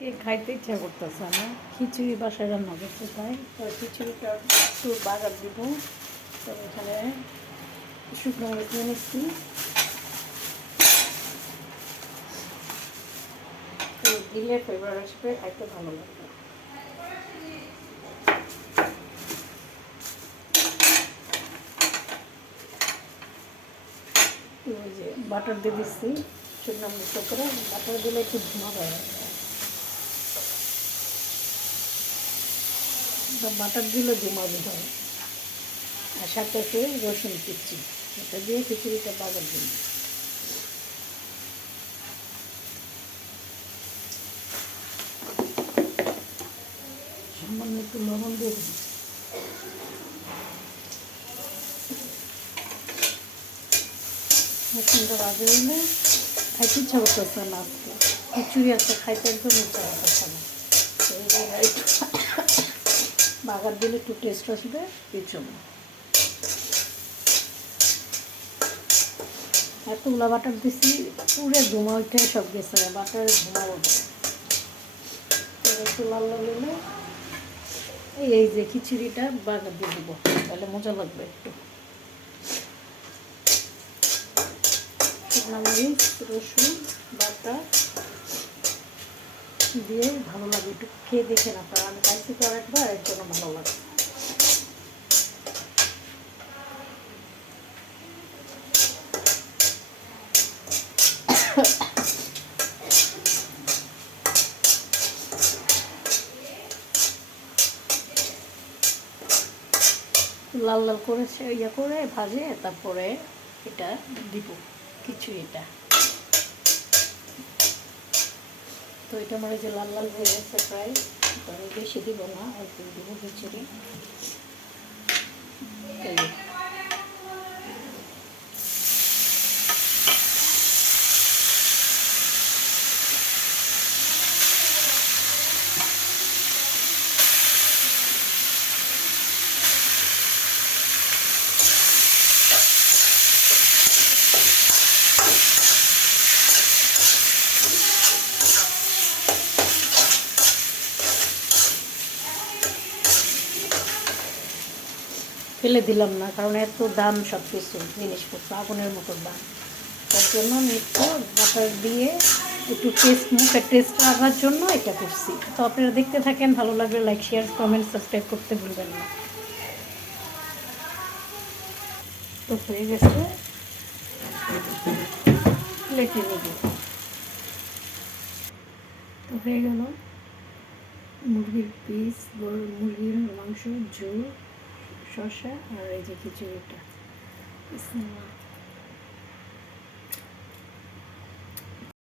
কে খাইতে ইচ্ছা করতেছে না, খিচুড়ি বাসায় রান্না করতে চাই। তো খিচুড়িটা একটু বাগার দিব। তো এখানে শুকনো মরিচ নিয়ে নিচ্ছি। তো দিলে ফ্লেভার আসবে, খাইতে ভালো লাগবে। ওই যে বাটার দিয়ে দিচ্ছি, শুকনো মরিচ করে বাটার দিলে একটু ধোঁয়া হয়। বাটার দিলে ধোঁয়া হয়। আর সাথে একটু রসুন কুচি, এটা দিয়ে খিচুড়িটা বাগার দিন। সামান্য একটু লবণ দিয়ে দিন। রসুনটা বাজে হইলে খাইতে ইচ্ছা করতেছে না। আজকে খিচুড়ি আছে, খাইতে একদম ইচ্ছা করতেছে না। তো এই জায়গায় বাগার দিলে একটু টেস্ট আসবে এই জন্য। এতগুলা বাটার দিছি, পুরে ধোঁয়া উঠে সব গেছে, বাটারে ধোঁয়া উঠে। একটু লাল লাল হলে এই যে খিচুড়িটা বাগার দিয়ে দেবো, তাহলে মজা লাগবে। একটু শুকনো মরিচ, রসুন বাটা দিয়ে ভালো লাগে। একটু খেয়ে দেখে না, তার আমি খাইছি তো আরেকবার, এর জন্য ভালো লাগে। লাল লাল করেছে ইয়ে করে ভাজে, তারপরে এটা দিব খিচুড়িটা। তো এটা আমার যে লাল লাল হয়ে গেছে প্রায়, আমি বেশি দিব না, অল্প দিব খিচুড়ি। ফেলে দিলাম না, কারণ এত দাম সব কিছু জিনিসপত্র, আগুনের মতো দাম। তার জন্য আমি একটু বাটার দিয়ে একটু মুখের টেস্ট রাখার জন্য এটা করছি। তো আপনারা দেখতে থাকেন, ভালো লাগলে লাইক, শেয়ার, কমেন্ট, সাবস্ক্রাইব করতে ভুলবেন না। তো হয়ে গেছে, প্লেটে নেব। তো হয়ে গেল মুরগির পিস, মুরগির মাংস, ঝোল, শসা আর এই যে খিচুড়িটা। বিসমিল্লাহ।